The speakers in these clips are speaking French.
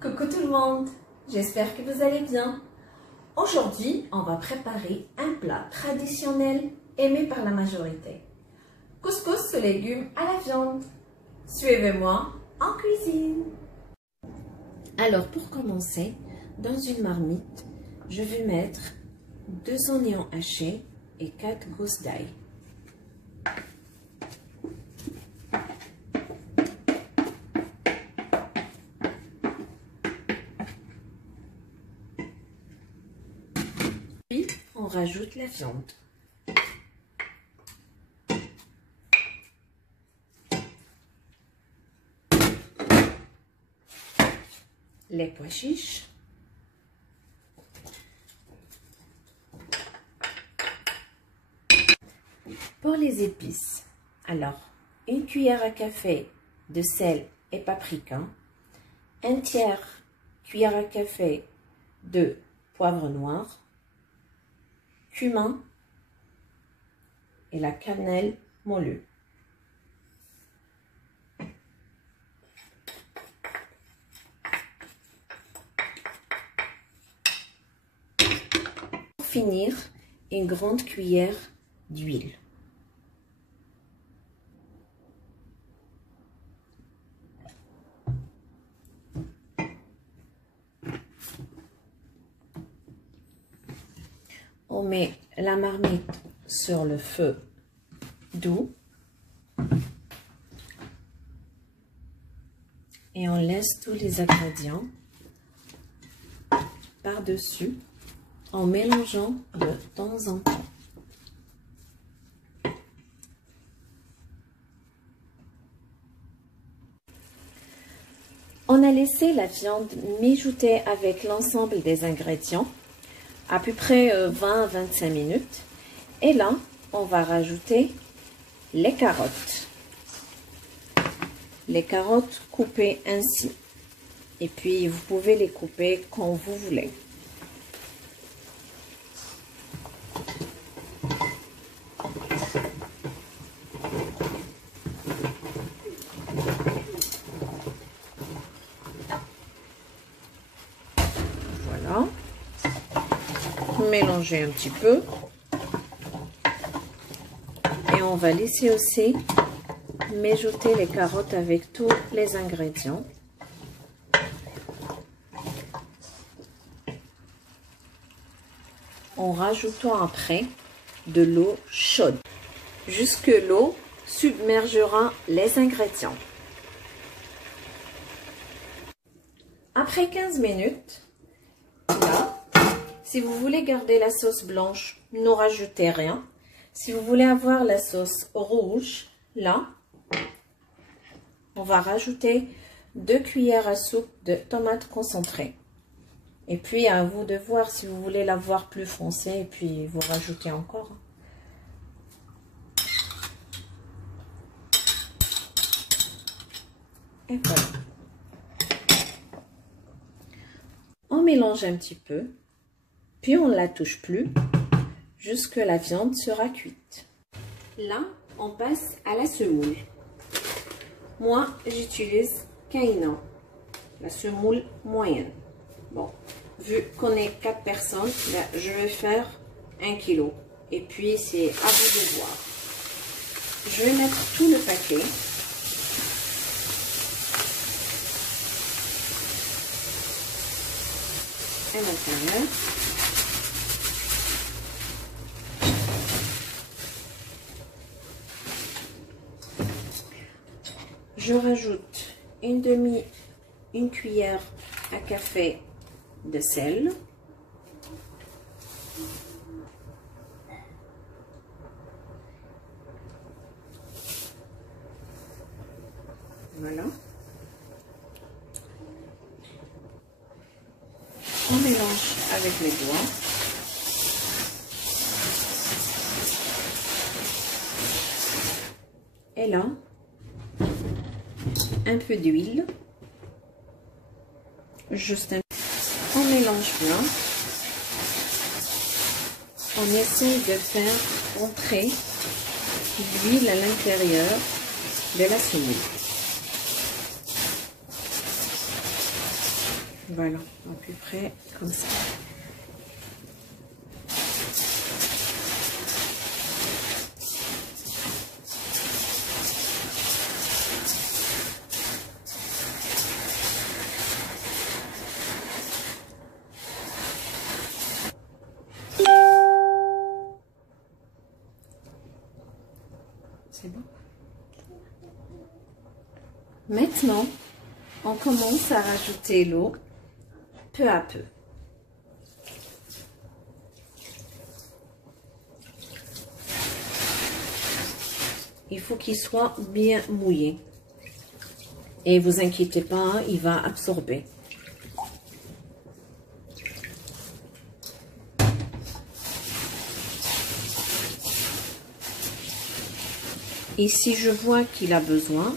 Coucou tout le monde, j'espère que vous allez bien. Aujourd'hui, on va préparer un plat traditionnel aimé par la majorité. Couscous aux légumes à la viande. Suivez-moi en cuisine. Alors pour commencer, dans une marmite, je vais mettre 2 oignons hachés et 4 gousses d'ail. Puis, on rajoute la viande. Les pois chiches. Pour les épices, alors, 1 cuillère à café de sel et paprika, 1/3 cuillère à café de poivre noir, cumin et la cannelle moelue. Pour finir, une grande cuillère d'huile. On met la marmite sur le feu doux et on laisse tous les ingrédients par-dessus en mélangeant de temps en temps. On a laissé la viande mijoter avec l'ensemble des ingrédients à peu près 20-25 minutes. Et là, on va rajouter les carottes. Les carottes coupées ainsi. Et puis, vous pouvez les couper quand vous voulez. Voilà. Mélanger un petit peu. Et on va laisser aussi mijoter les carottes avec tous les ingrédients. En rajoutant après de l'eau chaude, jusque l'eau submergera les ingrédients. Après 15 minutes, là, si vous voulez garder la sauce blanche, ne rajoutez rien. Si vous voulez avoir la sauce rouge, là, on va rajouter 2 cuillères à soupe de tomates concentrées. Et puis, à vous de voir si vous voulez l'avoir plus foncée et puis vous rajoutez encore. Et voilà. On mélange un petit peu, puis on ne la touche plus jusque la viande sera cuite. Là, on passe à la semoule. Moi, j'utilise Caïna, la semoule moyenne. Bon, vu qu'on est 4 personnes, là, je vais faire 1 kg. Et puis, c'est à vous de voir. Je vais mettre tout le paquet. À l'intérieur. Je rajoute une cuillère à café de sel. Voilà. On mélange avec les doigts. Et là, un peu d'huile. Juste un peu. On mélange bien. On essaie de faire entrer l'huile à l'intérieur de la semoule. Voilà, à peu près comme ça. C'est bon. Maintenant, on commence à rajouter l'eau peu à peu. Il faut qu'il soit bien mouillé. Et vous inquiétez pas, il va absorber. Et si je vois qu'il a besoin,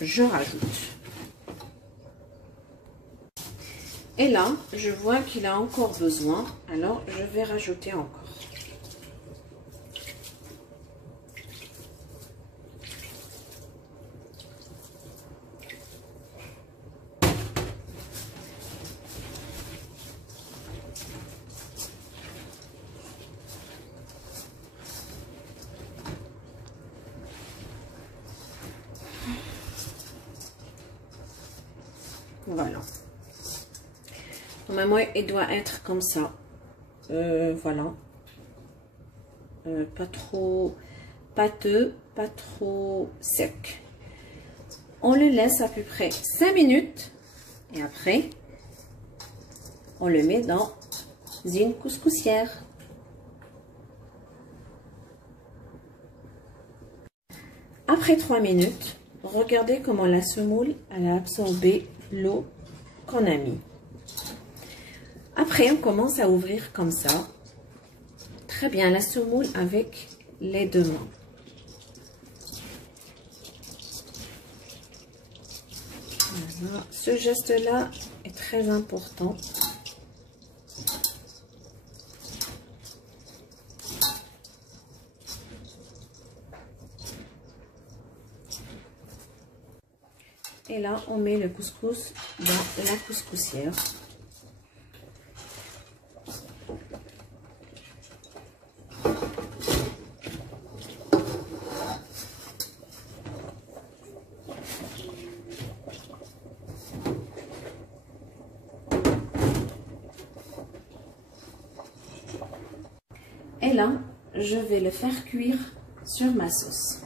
je rajoute. Et là, je vois qu'il a encore besoin, alors je vais rajouter encore. Voilà. Normalement, il doit être comme ça. Voilà. Pas trop pâteux, pas trop sec. On le laisse à peu près 5 minutes. Et après, on le met dans une couscoussière. Après 3 minutes, regardez comment la semoule elle a absorbé l'eau qu'on a mis. Après, on commence à ouvrir comme ça. Très bien, la semoule avec les deux mains. Voilà. Ce geste-là est très important. Et là, on met le couscous dans la couscoussière. Et là, je vais le faire cuire sur ma sauce.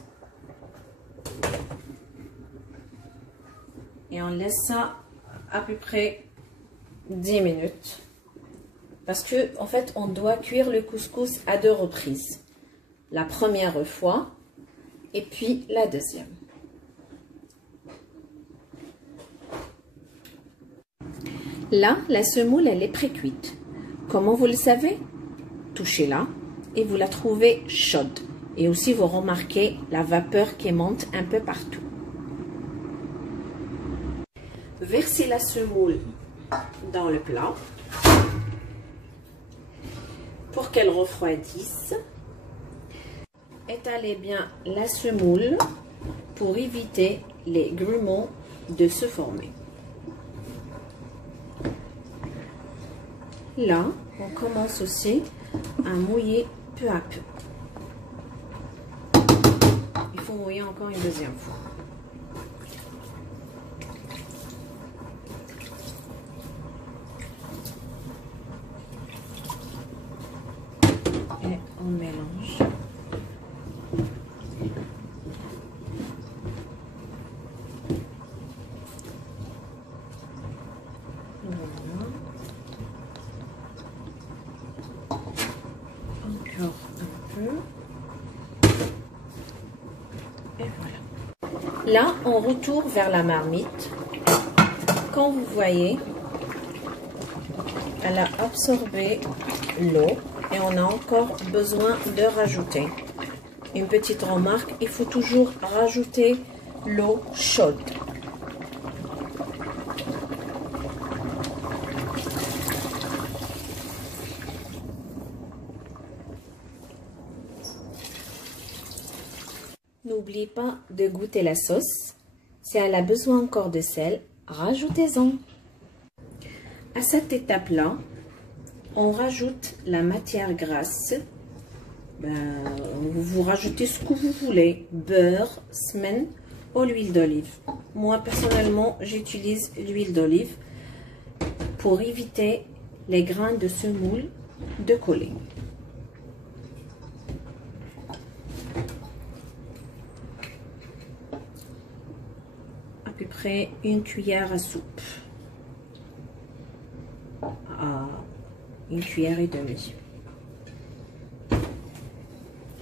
Et on laisse ça à peu près 10 minutes. Parce que, en fait, on doit cuire le couscous à 2 reprises. La première fois et puis la deuxième. Là, la semoule, elle est pré-cuite. Comment vous le savez? Touchez-la et vous la trouvez chaude. Et aussi, vous remarquez la vapeur qui monte un peu partout. Versez la semoule dans le plat pour qu'elle refroidisse. Étalez bien la semoule pour éviter les grumeaux de se former. Là, on commence aussi à mouiller peu à peu. Il faut mouiller encore une deuxième fois. Et on mélange. Voilà. Encore un peu. Et voilà. Là, on retourne vers la marmite. Quand vous voyez, elle a absorbé l'eau et on a encore besoin de rajouter. Une petite remarque, il faut toujours rajouter l'eau chaude. N'oubliez pas de goûter la sauce. Si elle a besoin encore de sel, rajoutez-en. À cette étape-là, on rajoute la matière grasse. Vous rajoutez ce que vous voulez, beurre, semaine ou l'huile d'olive. Moi, personnellement, j'utilise l'huile d'olive pour éviter les grains de semoule de coller. À peu près une cuillère à soupe. Une cuillère et demie.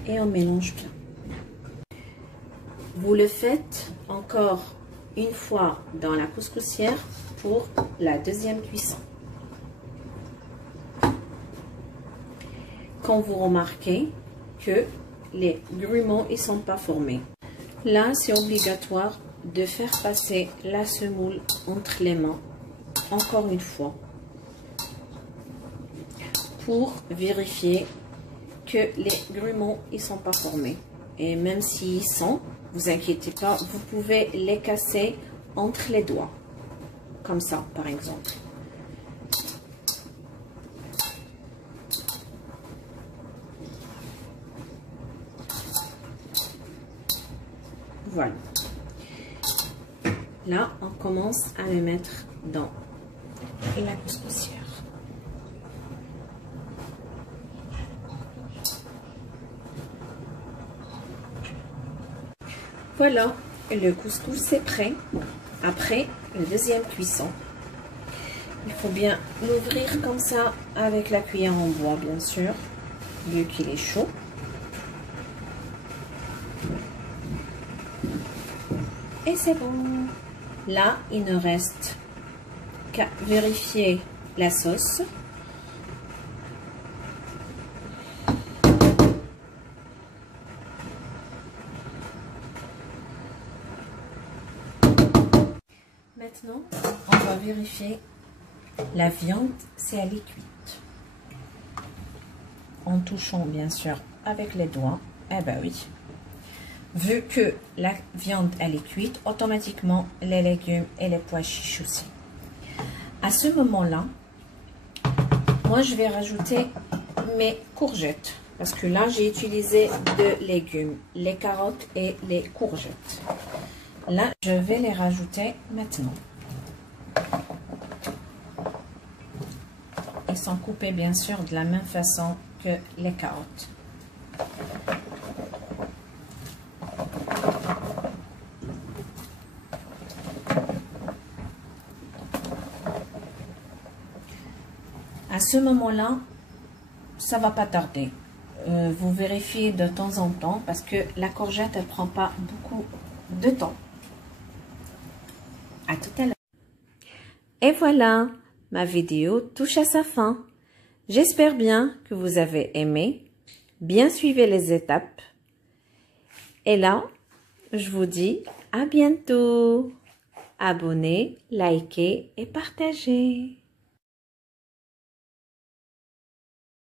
Et on mélange bien. Vous le faites encore une fois dans la couscoussière pour la deuxième cuisson. Quand vous remarquez que les grumeaux ne sont pas formés, là c'est obligatoire de faire passer la semoule entre les mains encore une fois pour vérifier que les grumeaux ne sont pas formés. Et même s'ils sont, vous inquiétez pas, vous pouvez les casser entre les doigts. Comme ça, par exemple. Voilà. Là, on commence à le mettre dans la couscoussière. Voilà, le couscous est prêt. Après la deuxième cuisson, il faut bien l'ouvrir comme ça avec la cuillère en bois, bien sûr, vu qu'il est chaud. Et c'est bon. Là, il ne reste qu'à vérifier la sauce. Maintenant, on va vérifier la viande si elle est cuite. En touchant bien sûr avec les doigts. Eh ben oui. Vu que la viande elle est cuite, automatiquement les légumes et les pois chiches aussi. À ce moment-là, moi je vais rajouter mes courgettes. Parce que là j'ai utilisé deux légumes, les carottes et les courgettes. Là, je vais les rajouter maintenant. Ils sont coupés bien sûr de la même façon que les carottes. À ce moment-là, ça va pas tarder. Vous vérifiez de temps en temps parce que la courgette, elle prend pas beaucoup de temps. À tout à l'heure. Et voilà, ma vidéo touche à sa fin. J'espère bien que vous avez aimé. Bien suivez les étapes. Et là, je vous dis à bientôt. Abonnez, likez et partagez.